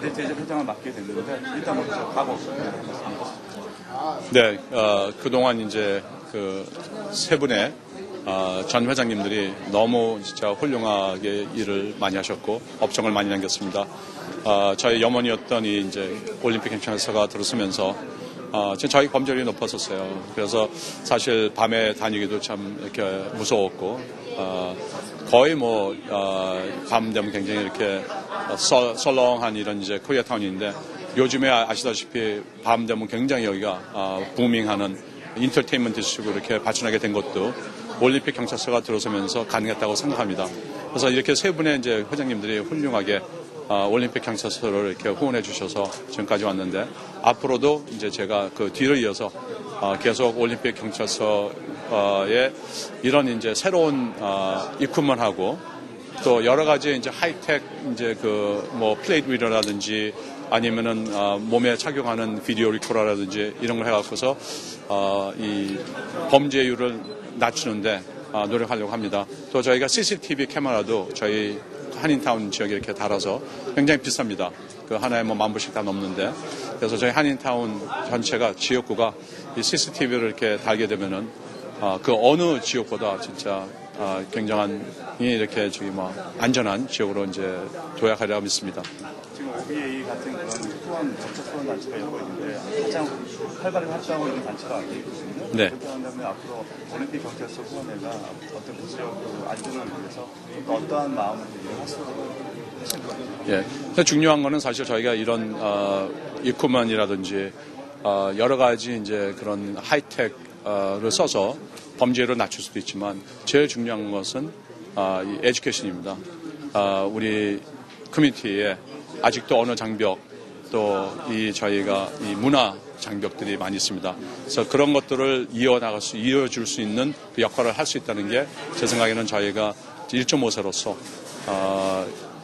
제재 회장을 맡게 됐는데 일단 먼저 각오 부탁드리겠습니다. 네, 그동안 이제 그 세 분의 전 회장님들이 너무 진짜 훌륭하게 일을 많이 하셨고 업적을 많이 남겼습니다. 저희 염원이었던 이 이제 올림픽 행정처가 들어서면서 저희 범죄율이 높았었어요. 그래서 사실 밤에 다니기도 참 이렇게 무서웠고 거의 뭐 밤 되면 굉장히 이렇게 썰렁한 이런 이제 코리아타운인데 요즘에 아시다시피 밤 되면 굉장히 여기가 부밍하는 인터테인먼트 디스트릭으로 이렇게 발전하게 된 것도 올림픽 경찰서가 들어서면서 가능했다고 생각합니다. 그래서 이렇게 세 분의 이제 회장님들이 훌륭하게 올림픽 경찰서를 이렇게 후원해 주셔서 지금까지 왔는데 앞으로도 이제 제가 그 뒤를 이어서 계속 올림픽 경찰서에 이런 이제 새로운 이큐먼하고 또 여러 가지 이제 하이텍 이제 그 뭐 플레이트 리더라든지 아니면은 몸에 착용하는 비디오 리코더라든지 이런 걸 해갖고서 이 범죄율을 낮추는데 노력하려고 합니다. 또 저희가 CCTV 카메라도 저희 한인타운 지역에 이렇게 달아서 굉장히 비쌉니다. 그 하나에 뭐 10,000불씩 다 넘는데 그래서 저희 한인타운 전체가 지역구가 이 CCTV를 이렇게 달게 되면은 그 어느 지역보다 진짜 굉장한 이렇게 저기 뭐 안전한 지역으로 이제 도약하리라고 믿습니다. 지금 OBA 같은 그런 후원 정책 후원 단체가 여러 있는데 가장 활발하게 활동하고 있는 단체가 아니거든요. 네. 그렇게 한다면 앞으로 올림픽 경찰서 후원회가 어떤 지역 안전을 위해서 또 어떠한 마음으로 일을 하실 거예요? 예. 근데 중요한 거는 사실 저희가 이런 이큐먼이라든지 여러 가지 이제 그런 하이텍을 써서 범죄를 낮출 수도 있지만 제일 중요한 것은 이 에듀케이션입니다. 우리 커뮤니티에 아직도 언어 장벽 또 이 저희가 이 문화 장벽들이 많이 있습니다. 그래서 그런 것들을 이어줄 수 있는 그 역할을 할 수 있다는 게 제 생각에는 저희가 1.5세로서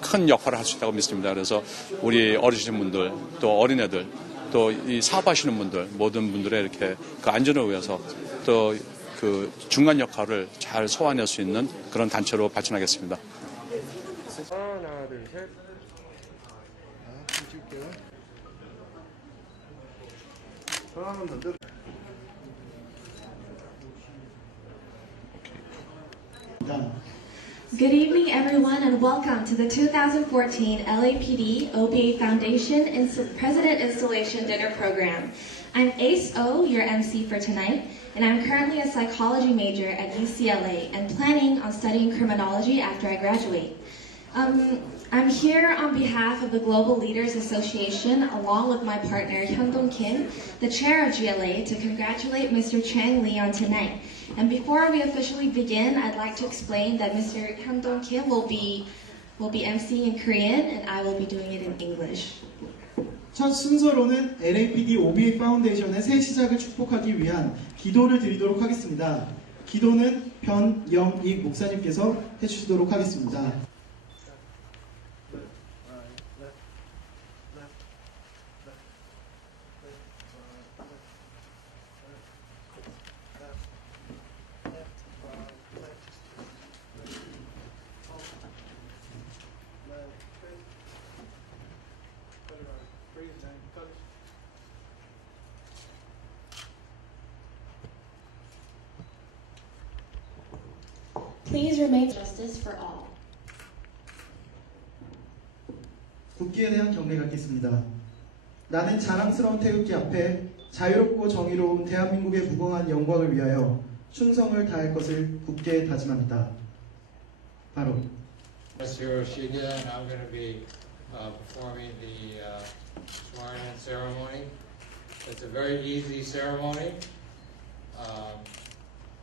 큰 역할을 할 수 있다고 믿습니다. 그래서 우리 어르신 분들 또 어린애들 또 이 사업하시는 분들 모든 분들의 이렇게 그 안전을 위해서 또 그 중간 역할을 잘 소화해낼 수 있는 그런 단체로 발전하겠습니다. 하나, 둘, 셋. 찍을게요. 하나만 더. Good evening, everyone, and welcome to the 2014 LAPD OBA Foundation President Installation Dinner Program. I'm Ace O, your MC for tonight, and I'm currently a psychology major at UCLA and planning on studying criminology after I graduate. I'm here on behalf of the Global Leaders Association, along with my partner Hyundong Kim, the chair of GLA, to congratulate Mr. Chang Lee on tonight. And before we officially begin, I'd like to explain that Mr. Hyundong Kim will be emceeing in Korean, and I will be doing it in English. 첫 순서로는 LAPD OBA 파운데이션의 새 시작을 축복하기 위한 기도를 드리도록 하겠습니다. 기도는 변영익 목사님께서 해주시도록 하겠습니다. Please remain justice for all. 국기에 대한 경례 갖겠습니다. 나는 자랑스러운 태극기 앞에 자유롭고 정의로운 대한민국의 무궁한 영광을 위하여 충성을 다할 것을 굳게 다짐합니다. 바로 Mr. Yoshida, and I'm going to be performing the swearing-in ceremony. It's a very easy ceremony.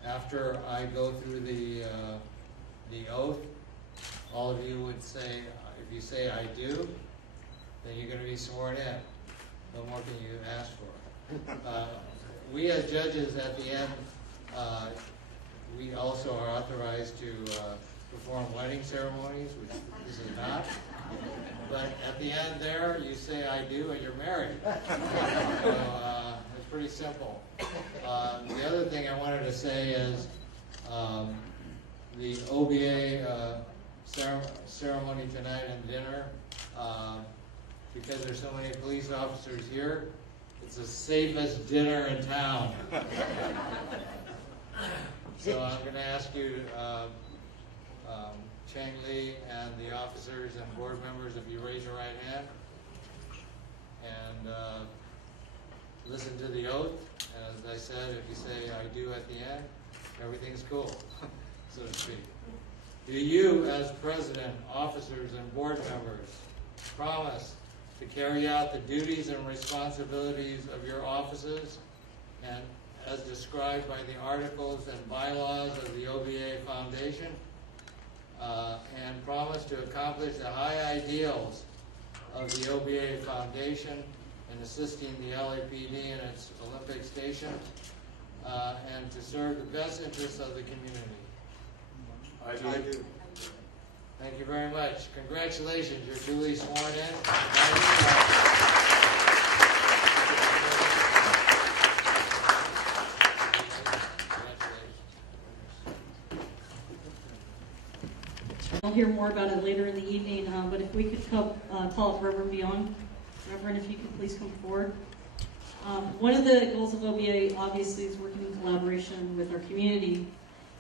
After I go through the oath, all of you would say, if you say I do, then you're going to be sworn in. No more can you ask for. We as judges at the end, we also are authorized to perform wedding ceremonies, which this is not. But at the end there, you say I do and you're married. So it's pretty simple. The other thing I wanted to say is the OBA ceremony tonight and dinner because there's so many police officers here, it's the safest dinner in town. So I'm going to ask you, Chang Lee and the officers and board members, if you raise your right hand and listen to the oath. And as I said, if you say "I do" at the end, everything's cool, so to speak. Do you, as president, officers, and board members, promise to carry out the duties and responsibilities of your offices and as described by the articles and bylaws of the OBA Foundation, and promise to accomplish the high ideals of the OBA Foundation in assisting the LAPD in its Olympic station, and to serve the best interests of the community? I do. Thank you very much. Congratulations, you're duly sworn in. I'll hear more about it later in the evening, but if we could call up Reverend Beyond. Reverend, if you could please come forward. One of the goals of OBA, obviously, is working in collaboration with our community.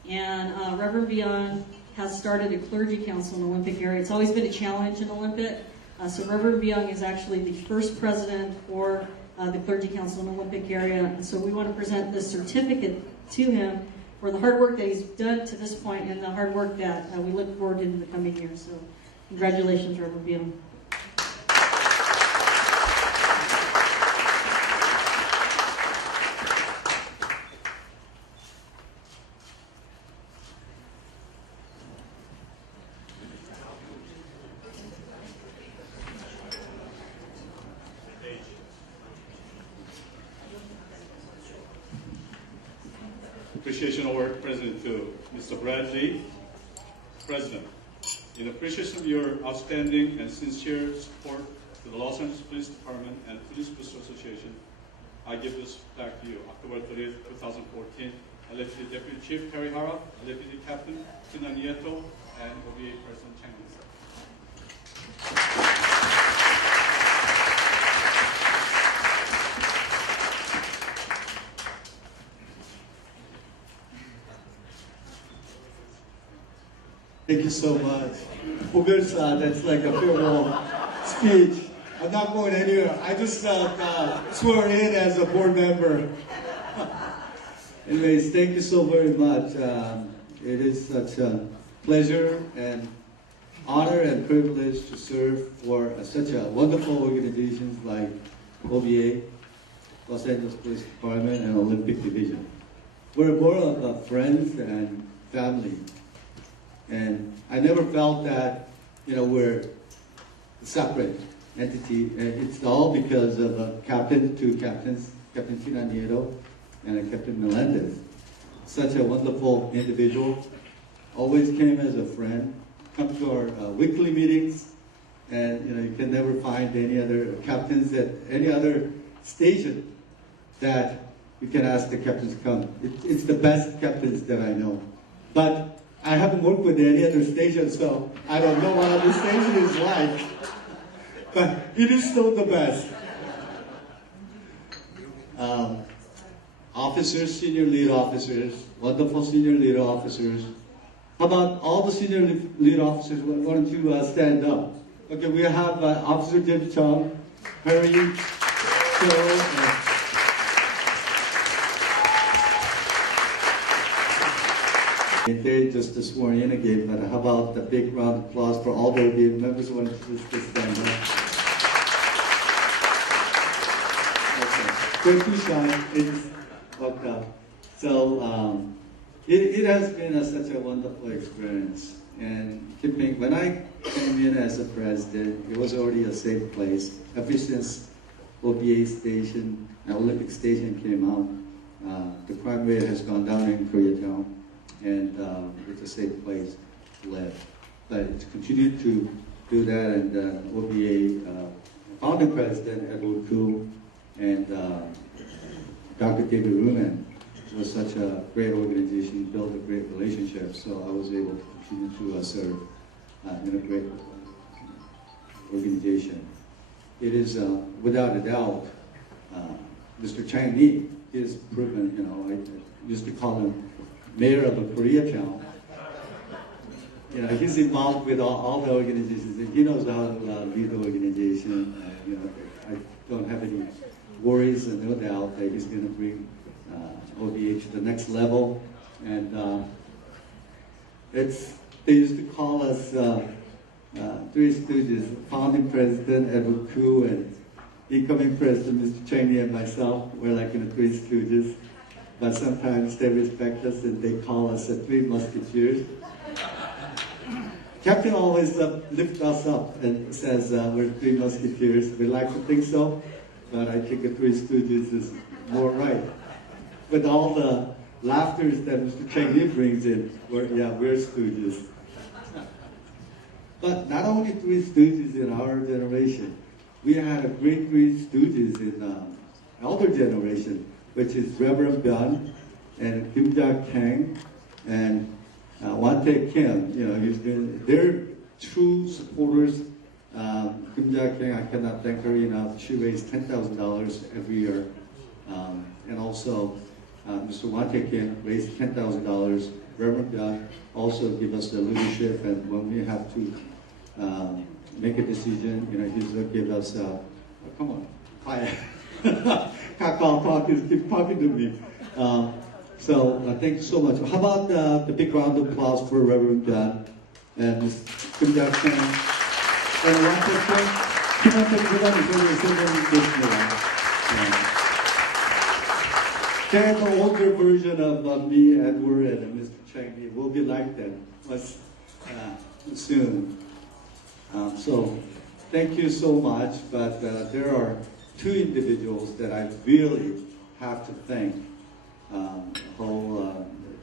And Reverend Beyond has started a clergy council in the Olympic area. It's always been a challenge in Olympic. So Reverend Beyond is actually the first president for the clergy council in the Olympic area. And so we want to present this certificate to him for the hard work that he's done to this point and the hard work that we look forward to in the coming years. So congratulations, Reverend Beyond. Appreciation Award presented to Mr. Bradley. President, in appreciation of your outstanding and sincere support to the Los Angeles Police Department and Police Booster Association, I give this back to you. October 30th, 2014, LAPD Deputy Chief Terry Hara, LAPD Captain Tina Nieto, and OBA President Chang Lee. Thank you so much. Bugersa, that's like a farewell speech. I'm not going anywhere. I just swore in as a board member. Anyways, thank you so very much. It is such a pleasure and honor and privilege to serve for such a wonderful organizations like OBA, Los Angeles Police Department, and Olympic Division. We're more of friends and family. And I never felt that, we're a separate entity. It's all because of two captains, Captain Tina Nieto and Captain Melendez. Such a wonderful individual. Always came as a friend. Come to our weekly meetings, and you can never find any other captains at any other station that you can ask the captains to come. It's the best captains that I know. But I haven't worked with any other station, so I don't know what other station is like. But it is still the best. Officers, senior lead officers, wonderful senior lead officers. How about all the senior lead officers? Why don't you stand up? Okay, we have Officer Jim Chung, Harry, Joe, They just sworn in again, but how about the big round of applause for all the members who want to just stand up? Okay. Thank you, Sean. It's fucked up. So it has been such a wonderful experience. And keeping, when I came in as a president, it was already a safe place. Ever since OBA station, Olympic station came out, the crime rate has gone down in Koreatown. And it's a safe place to live. But it's continued to do that, and OBA founding president Edward Koo and Dr. David Ruman was such a great organization, built a great relationship, so I was able to continue to serve in a great organization. it is without a doubt Mr. Chang Li. He is proven, you know, I used to call him mayor of a Koreatown. You know, he's involved with all the organizations, and he knows how to lead the organization. You know, I don't have any worries, and no doubt that he's going to bring OBA to the next level. And they used to call us Three Stooges, founding president Edward Koo and incoming president Mr. Chang Li and myself. We're like the Three Stooges, but sometimes they respect us and they call us the Three Musketeers. Captain always lifts us up and says we're Three Musketeers. We like to think so, but I think the Three Stooges is more right. With all the laughter that Mr. Chang Li brings in, we're Stooges. But not only Three Stooges in our generation, we had a great Three Stooges in elder generation, which is Reverend Byun and Kim Ja-kang and Wan-tae Kim. You know, they're true supporters. Kim Ja-kang, I cannot thank her enough. She raised $10,000 every year. And also, Mr. Wan-tae Kim raised $10,000. Reverend Byun also give us the leadership, and when we have to make a decision, you know, he's going to give us, come on, quiet. Kakao keep talking to me. So thank you so much. How about the big round of applause for Reverend Byun and Ms. Kim Ja-kang and Wan-tae Kim. They're the older version of me, Edward, and Mr. Chang Li. We'll be like them soon. So thank you so much, but there are two individuals that I really have to thank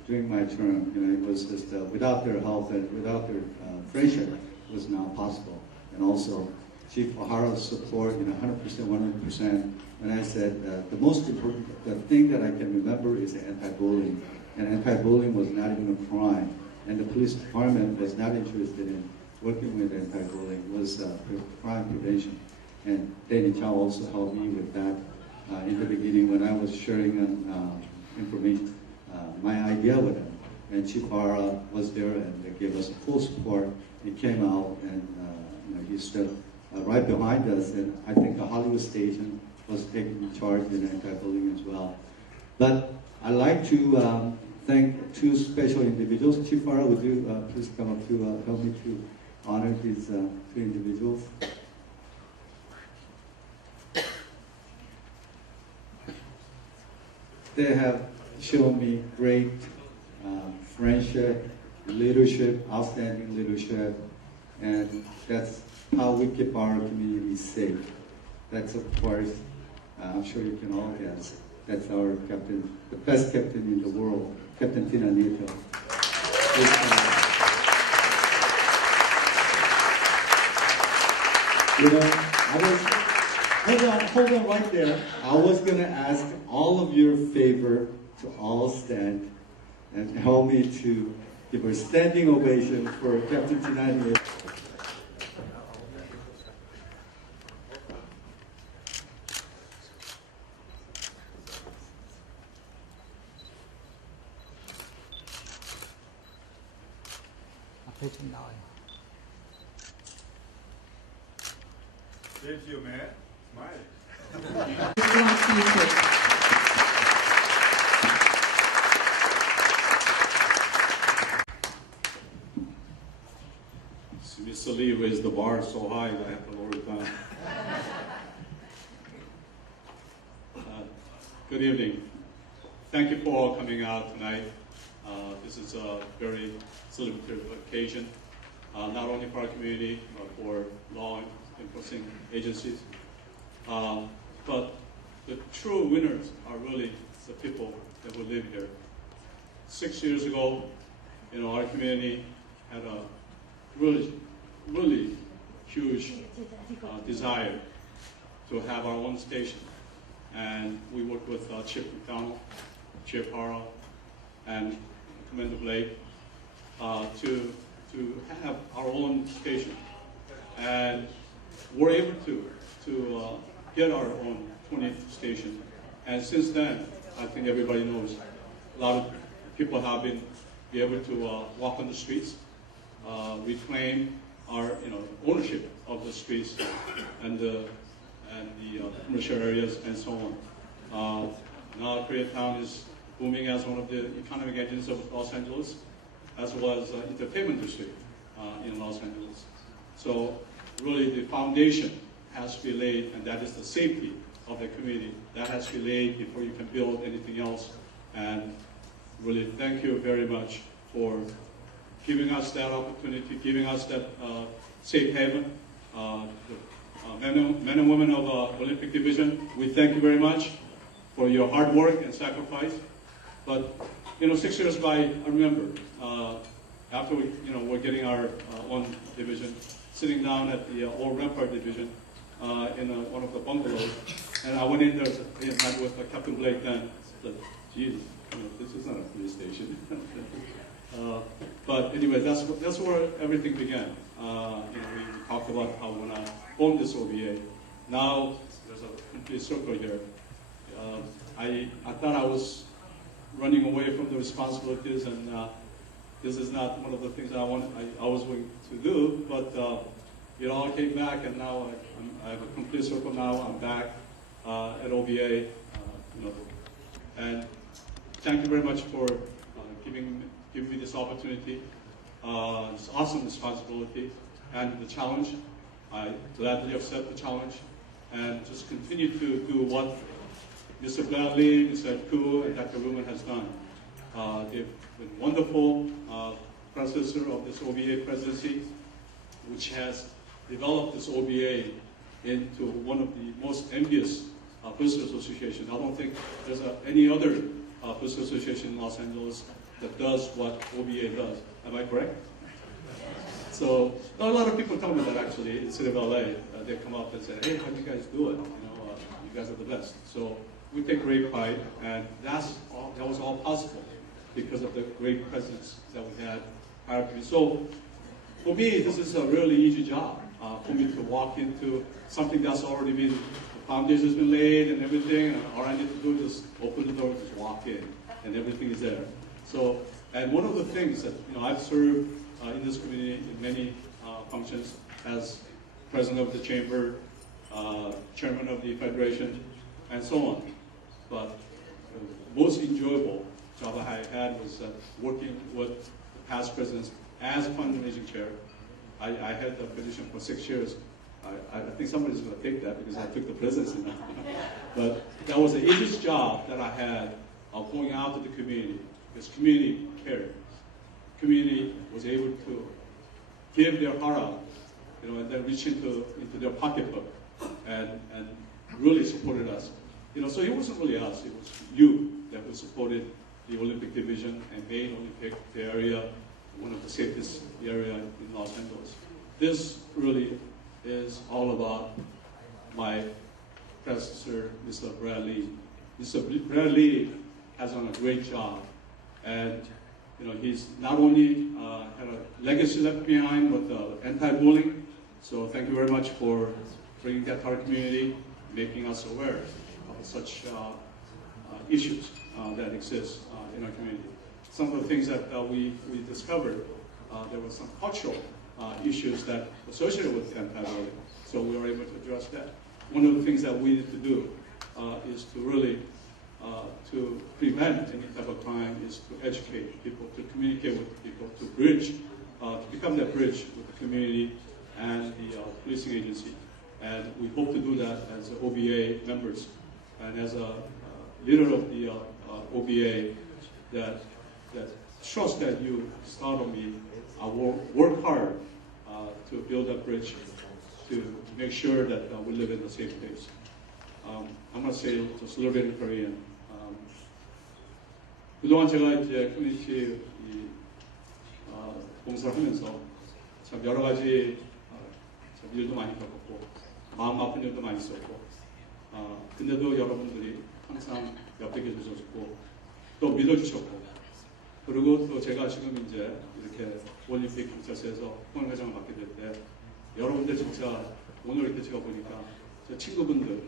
during my term. You know, it was just without their help and without their friendship, it was not possible. And also Chief O'Hara's support, you know, 100%, 100%. And I said the most important thing that I can remember is anti-bullying. And anti-bullying was not even a crime. And the police department was not interested in working with anti-bullying. It was crime prevention. And Danny Chow also helped me with that in the beginning when I was sharing information, my idea with them. And Chief O'Hara was there and they gave us full support. He came out and you know, he stood right behind us. And I think the Hollywood station was taking charge in anti-bullying as well. But I'd like to thank two special individuals. Chief O'Hara, would you please come up to help me to honor these two individuals? They have shown me great friendship, leadership, outstanding leadership, and that's how we keep our community safe. That's, of course, I'm sure you can all guess, that's our captain, the best captain in the world, Captain Tina Nieto. You know, hold on right there. I was going to ask all of your favor to all stand and help me to give a standing ovation for Captain Tina Nieto. Thank you, man. Smile. Mr. Lee raised the bar so high that I have to lower it down. Good evening. Thank you for all coming out tonight. This is a very celebratory occasion, not only for our community, but for law enforcement agencies. But the true winners are really the people that will live here. 6 years ago, you know, our community had a really huge desire to have our own station. And we worked with Chief McDonald, Chief O'Hara, and Commander Blake to have our own station. And we're able to to get our own 20th station. And since then, I think everybody knows, a lot of people have been able to walk on the streets, reclaim our ownership of the streets and the commercial areas and so on. Now Koreatown is booming as one of the economic engines of Los Angeles, as well as entertainment district in Los Angeles. So really the foundation has to be laid, and that is the safety of the community. That has to be laid before you can build anything else. And really thank you very much for giving us that opportunity, giving us that safe haven. The men and women of Olympic Division, we thank you very much for your hard work and sacrifice. But 6 years by, I remember after we're getting our own division, sitting down at the old Rampart Division in one of the bungalows, and I went in there and met with Captain Blake then. Said, "Geez, this is not a police station." But anyway, that's where everything began. We talked about how when I formed this OBA, now there's a complete circle here. I thought I was running away from the responsibilities, and this is not one of the things I was going to do, but it all came back, and now I have a complete circle now. I'm back at OBA, and thank you very much for giving me this opportunity, this awesome responsibility, and the challenge. I gladly accept the challenge, and just continue to do what Mr. Bradley, Mr. Koo, and Dr. Ruman has done. They've been wonderful predecessor of this OBA presidency, which has developed this OBA into one of the most envious business associations. I don't think there's any other business association in Los Angeles that does what OBA does. Am I correct? So a lot of people tell me that actually in the city of LA. They come up and say, "Hey, how do you guys do it? You guys are the best." So we take great pride, and that was all possible because of the great presence that we had prior to me. So for me, this is a really easy job for me to walk into something that's already been, the foundation has been laid and everything, and all I need to do is just open the door, just walk in, and everything is there. So, and one of the things that I've served in this community in many functions as president of the chamber, chairman of the federation, and so on. But the most enjoyable job I had was working with the past presidents as fundraising chair. I had that position for 6 years. I think somebody's going to take that because I took the presidency now. But that was the easiest job that I had of going out to the community, because community cared. Community was able to give their heart out, and then reach into their pocketbook and really supported us. So it wasn't really us, it was you that who supported the Olympic division and made Olympic the area one of the safest area in Los Angeles. This really is all about my predecessor, Mr. Bradley. Mr. Bradley has done a great job, and he's not only had a legacy left behind with anti-bullying. So thank you very much for bringing that to our community, making us aware of such issues that exist in our community. Some of the things that we discovered, there were some cultural issues that associated with anti-bullying. So we were able to address that. One of the things that we need to do is to really to prevent any type of crime, is to educate people, to communicate with people, to bridge, to become that bridge with the community and the policing agency. And we hope to do that as OBA members and as a leader of the OBA that trust that you start on me. I will work hard to build that bridge to make sure that we live in a safe place. I'm going to say just a little bit in Korean. 그동안 제가 이제 커뮤니티 봉사를 하면서 참 여러 가지 일도 많이 겪었고 마음 아픈 일도 많이 있었고 근데도 여러분들이 항상 옆에 계셔주셨고 또 믿어주셨고 그리고 또 제가 지금 이제 이렇게 올림픽 경찰서에서 통일회장을 맡게 될 때 여러분들 진짜 오늘 이렇게 제가 보니까 제 친구분들,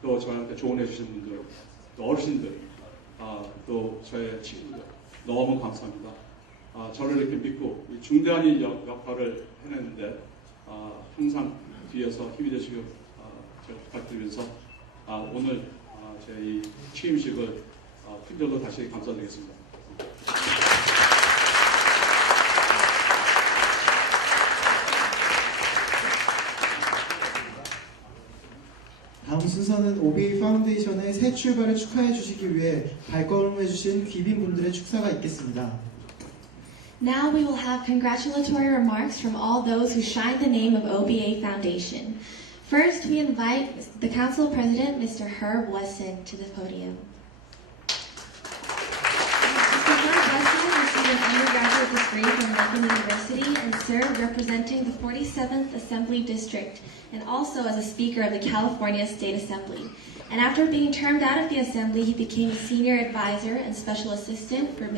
또 저한테 조언해 주신 분들, 또 어르신들, 또 저의 친구들 너무 감사합니다. 저를 이렇게 믿고 이 중대한 일 역할을 해내는데 항상 뒤에서 힘이 되시길 제가 부탁드리면서 오늘 제 이 취임식을 큰절로 다시 감사드리겠습니다. 다음 순서는 OBA 파운데이션의 새 출발을 축하해 주시기 위해 발걸음해 주신 귀빈분들의 축사가 있겠습니다. Now we will have congratulatory remarks from all those who shine the name of OBA Foundation. First, we invite the Council President, Mr. Herb Wesson, to the podium. Mr. Herb Wesson received an undergraduate degree from Lincoln University and served representing the 47th Assembly District and also as a Speaker of the California State Assembly. And after being termed out of the Assembly, he became a Senior Advisor and Special Assistant for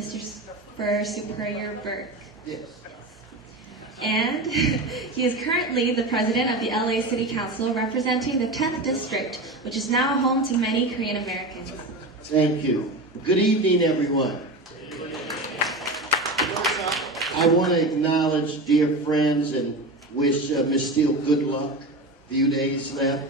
Superior Burke. Yes. And he is currently the President of the LA City Council, representing the 10th District, which is now home to many Korean Americans. Thank you. Good evening, everyone. I want to acknowledge dear friends and wish Ms. Steele good luck. Few days left.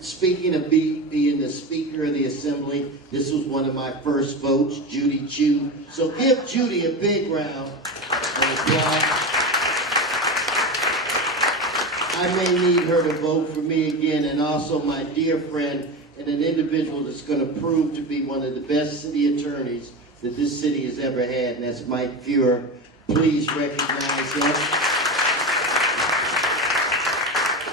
Speaking of being the Speaker of the Assembly, this was one of my first votes, Judy Chu. So give Judy a big round of applause. I may need her to vote for me again, and also my dear friend and an individual that's going to prove to be one of the best city attorneys that this city has ever had, and that's Mike Fuhrer. Please recognize him.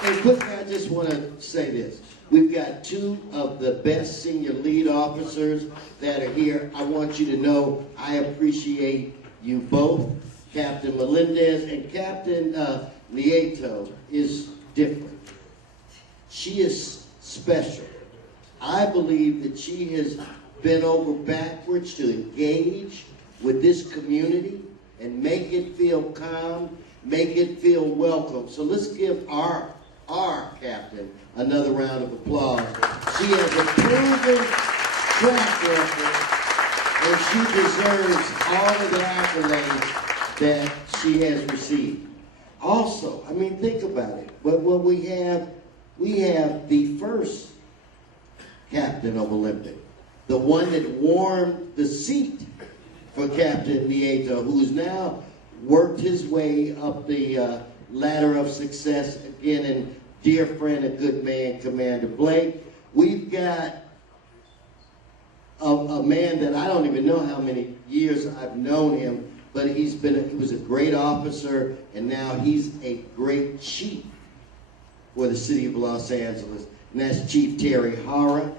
And quickly, I just want to say this. We've got two of the best senior lead officers that are here. I want you to know I appreciate you both. Captain Melendez and Captain Nieto is different. She is special. I believe that she has bent over backwards to engage with this community and make it feel calm, make it feel welcome. So let's give our captain another round of applause. She has a proven track record, and she deserves all of the accolades that she has received. Also, I mean, think about it. What we have the first captain of Olympic, the one that warmed the seat for Captain Nieto, who's now worked his way up the ladder of success again, and dear friend, a good man, Commander Blake. We've got a man that I don't even know how many years I've known him, but he was a great officer, and now he's a great chief for the city of Los Angeles, and that's Chief Terry Hara.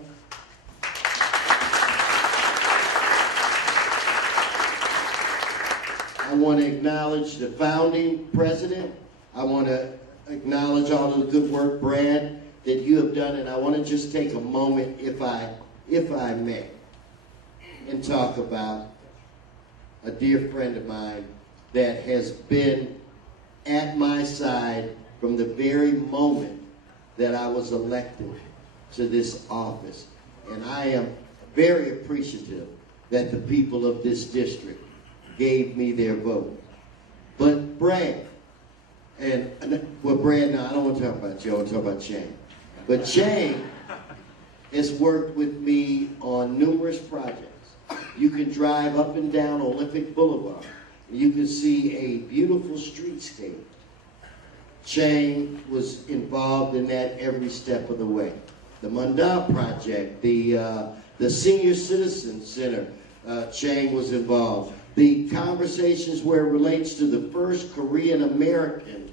I want to acknowledge the founding president. I want to acknowledge all of the good work, Brad, that you have done, and I want to just take a moment, if I may, and talk about a dear friend of mine that has been at my side from the very moment that I was elected to this office. And I am very appreciative that the people of this district gave me their vote. But Brad, Brad, now I don't want to talk about Joe, I want to talk about Chang. But Chang has worked with me on numerous projects. You can drive up and down Olympic Boulevard. You can see a beautiful streetscape. Chang was involved in that every step of the way. The Munda Project, the Senior Citizen Center, Chang was involved. The conversations where it relates to the first Korean American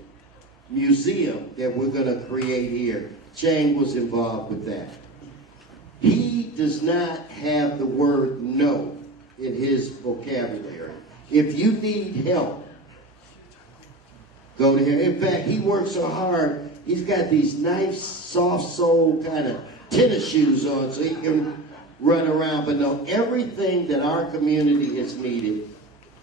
museum that we're going to create here, Chang was involved with that. He does not have the word no in his vocabulary. If you need help, go to him. In fact, he works so hard, he's got these nice, soft-sole kind of tennis shoes on so he can run around. But no, everything that our community has needed,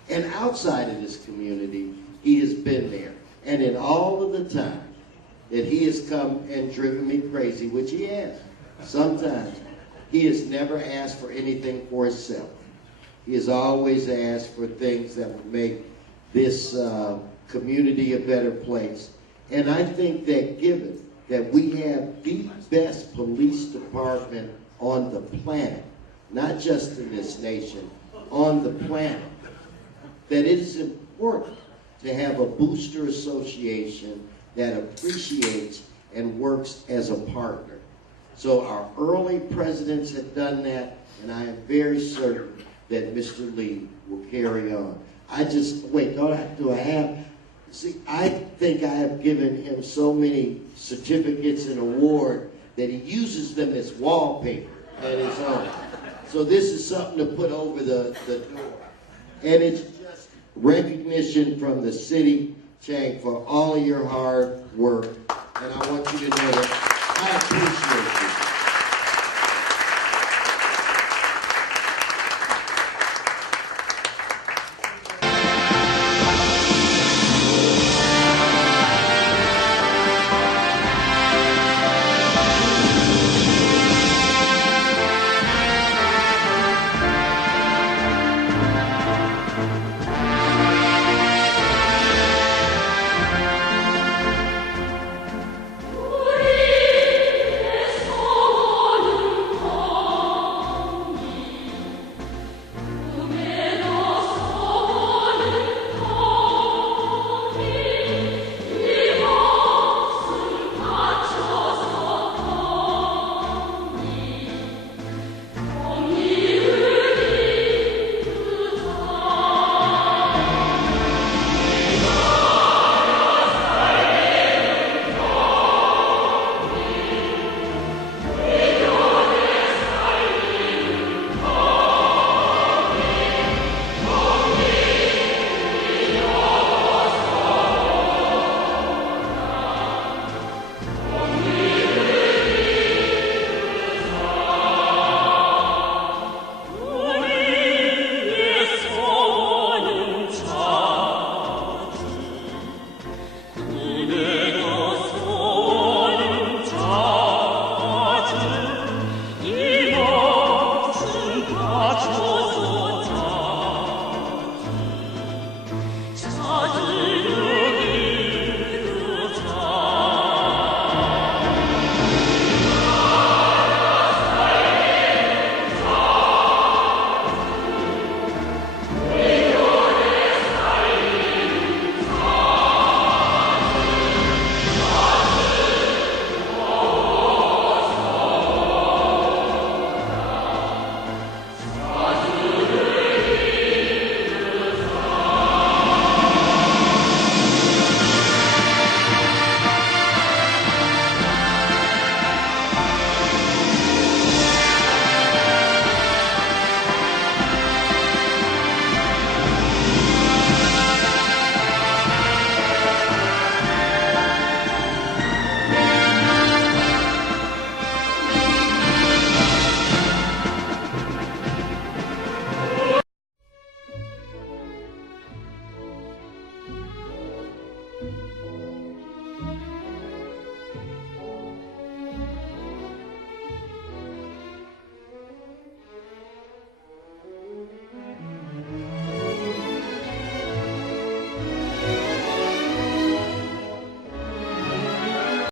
and outside of this community, he has been there. And in all of the time that he has come and driven me crazy, which he has. Sometimes he has never asked for anything for himself. He has always asked for things that would make this community a better place. And I think that given that we have the best police department on the planet, not just in this nation, on the planet, that it is important to have a booster association that appreciates and works as a partner. So our early presidents have done that, and I am very certain that Mr. Lee will carry on. I just, wait, do I have, see, I think I have given him so many certificates and awards that he uses them as wallpaper at his home. So this is something to put over the door. And it's just recognition from the city, Chang, for all of your hard work. And I want you to know that I appreciate you.